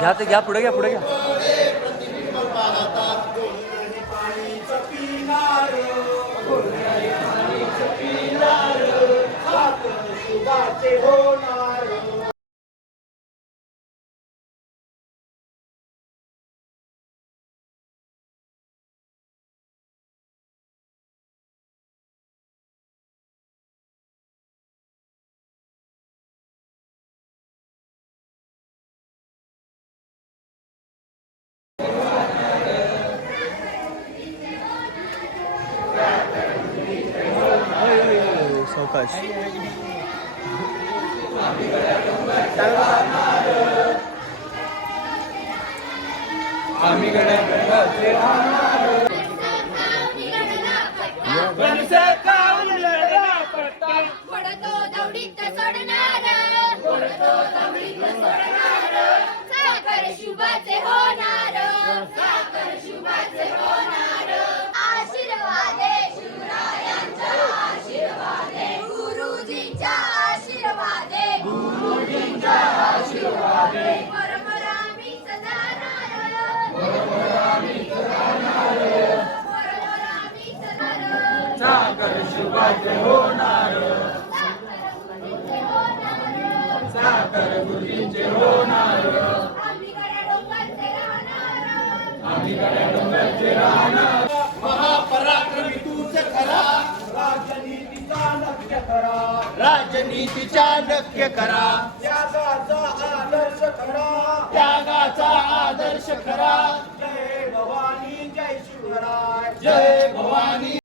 घ्या ते घ्या, पुढे घ्या, पुढे घ्या. सावकाश. शुभाचे होणार, साखर शुभाचे होणार. आशीर्वादे शिवरायांचा आशीर्वादे, गुरुजींच्या आशीर्वादे, गुरुजींच्या आशीर्वादे. परंपरा मीच जाणार, परंपरा मीच जाणार, परंपरा मीच जाणार. साखर शुभाचे होणार, साखर गुरुजींचे होणार. महापराक्रमी तूच खरा, राजनीतीचा नक्य करा, राजनीतीचा नक्य करा. त्यागाचा आदर्श खरा, त्यागाचा आदर्श खरा. जय भवानी जय शिवराय, जय भवानी.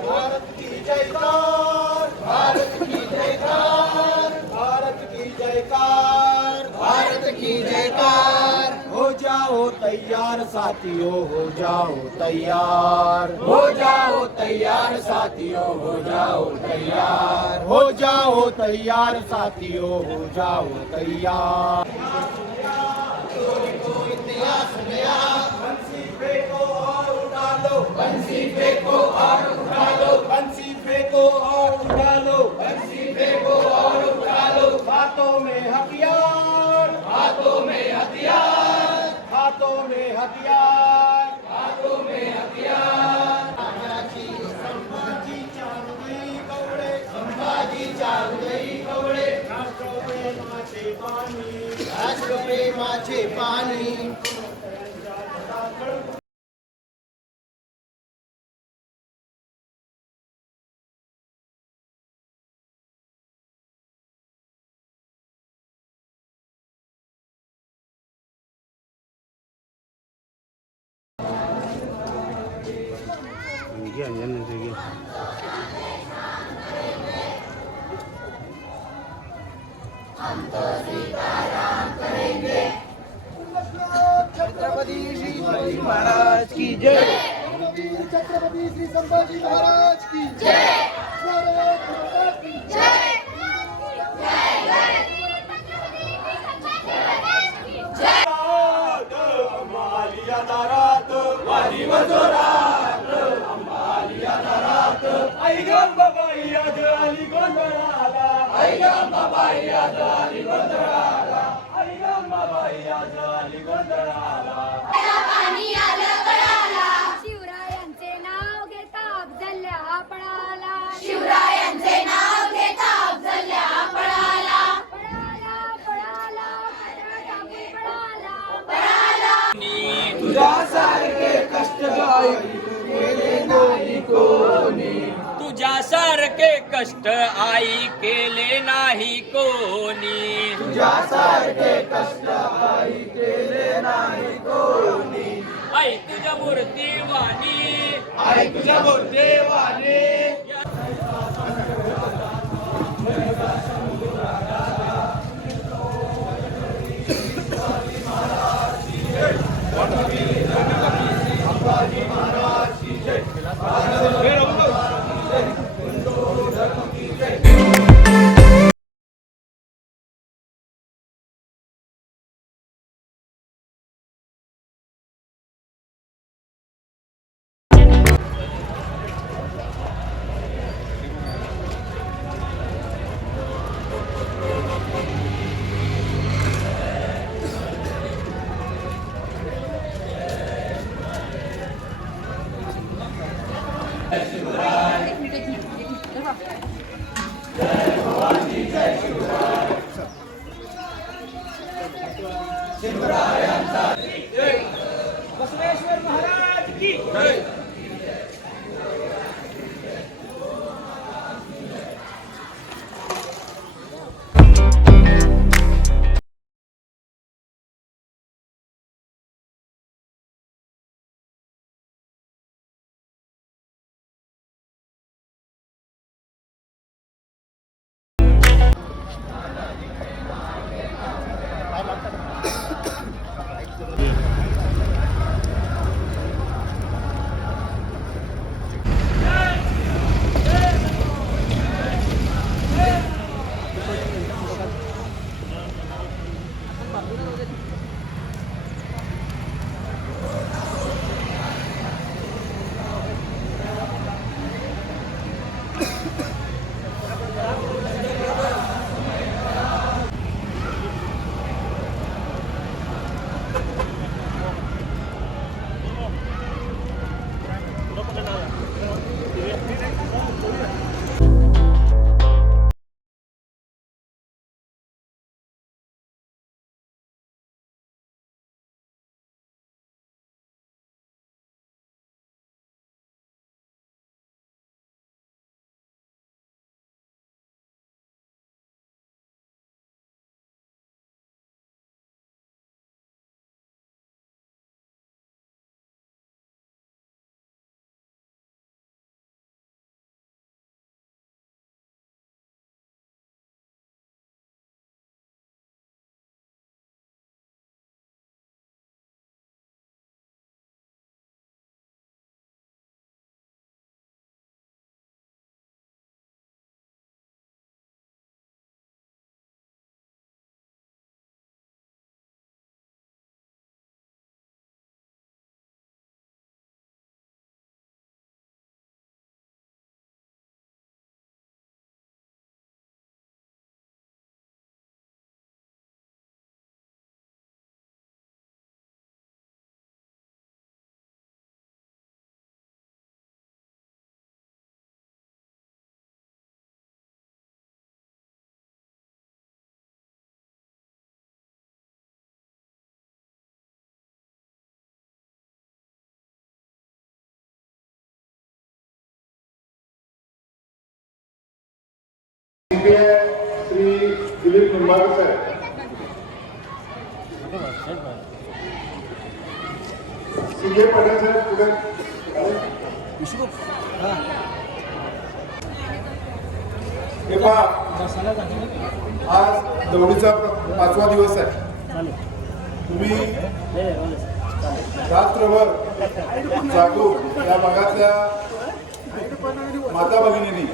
भारत की जयकार, भारत की जयकार, भारत की जयकार, भारत की जयकार. हो जाओ तैयार साथियों, हो जाओ तैयार, हो जाओ तैयार साथियों, हो जाओ तैयार, हो जाओ तैयार साथियों, हो जाओ तैयार. इतिहास नया, बंसी फेंको और उड़ा लो, बंसी फेंको और उड़ा लो, बंसी फेंको और उड़ा लो, बंसी फेंको और उड़ा लो. हाथों में हथियार, हाथों में हथियार, हाथों में हथियार, हाथों में हथियार. संभाजी चालू गई कवळे, संभाजी चालू गई कवळे. राष्ट्रप्रेमाचे पाणी, राष्ट्रप्रेमाचे पाणी. छत्रपति श्री संभाजी महाराज की जय, छत्रपति श्री संभाजी महाराज की जय, भारत माता की जय. आई केले नाही कोणी, तुझ्यासारखे कष्ट आई केले नाही कोणी, तुझ्यासारखे कष्ट आई केले नाही कोणी. आई तुझ्या मूर्तीवाणी, आई तुझ्या देवाने बसवेश्वर महाराज की श्री दिलीप निंबाळकर सीए पटेल साहेब पुढे हे पहा, आज दौडीचा 5वा दिवस आहे. तुम्ही रात्रभर जागून या भागातल्या माता भगिनींनी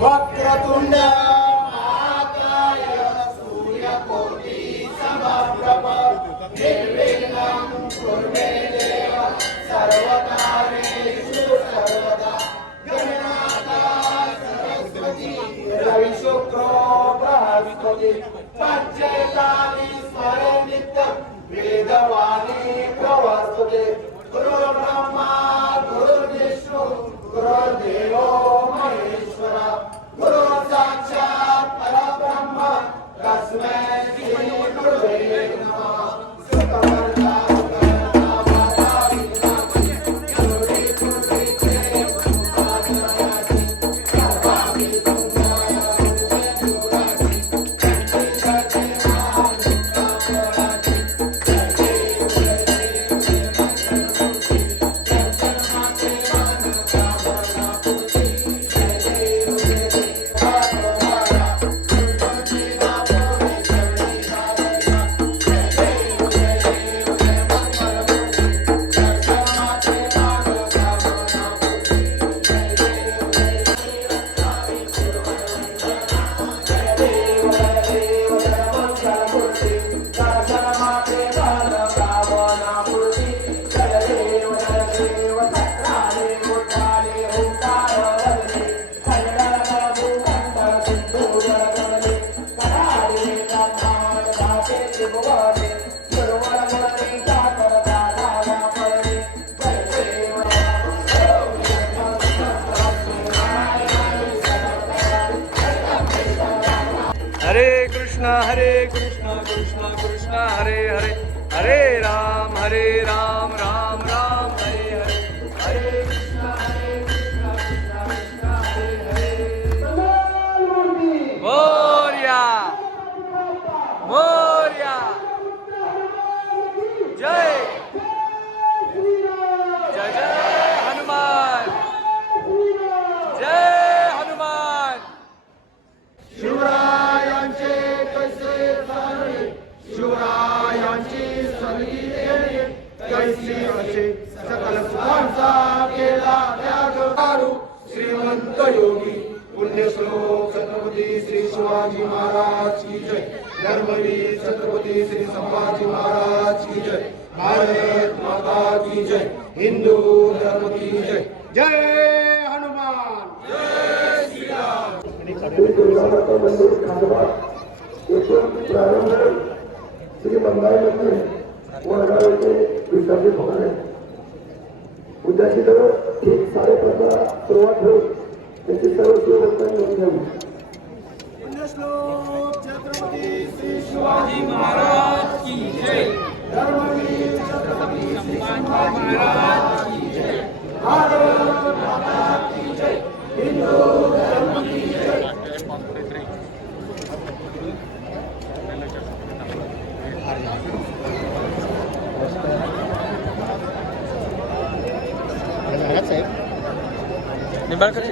वक्रतुंड महाकाय सूर्यकोटि समप्रभ निर्विघ्नं कुरु मे देव सर्वकार्येषु सर्वदा गणनाथा सरस्वती रवि शुक्रो बृहस्पति पञ्चेतानि स्मरे नित्यं वेदवाणी प्रवर्तते. गुरु ब्रह्मा गुरु विष्णु गुरुर्देवो महेश्वर गुरु साक्षात् परब्रह्म तस्मै श्री हरे कृष्ण कृष्ण कृष्ण हरे हरे हरे राम राम राम हरे हरे हरे कृष्ण कृष्ण कृष्ण हरे हरे मोरया मोरया जय जय जय हनुमान जय हनुमान शिवरायांचे कैसे चालणे शिवरायांची सगळी कैसी असे सकल सुखांचा केला त्याग दारू श्रीमंत योगी पुण्यश्लोक छत्रपती श्री शिवाजी महाराज की जय धर्मवीर छत्रपती श्री संभाजी महाराज की जय भारत माता की जय हिंदू धर्म की जय जय हनुमान जय श्री राम मंदिर खांडवा येथून प्रारंभ श्री बंगाईमध्ये वडगाव येथे विसर्जित होणार आहे. उद्याची जवळ ठीक 5:30 सुरुवात होईल. त्याची सर्व शिवभक्तांनी नोंद घ्यावी. पुण्यश्लोक छत्रपती श्री शिवाजी महाराज की जय धर्मवीर छत्रपती श्री संभाजी महाराज की जय भारत माता की जय हिंदू धर्म की जय निंबाळकर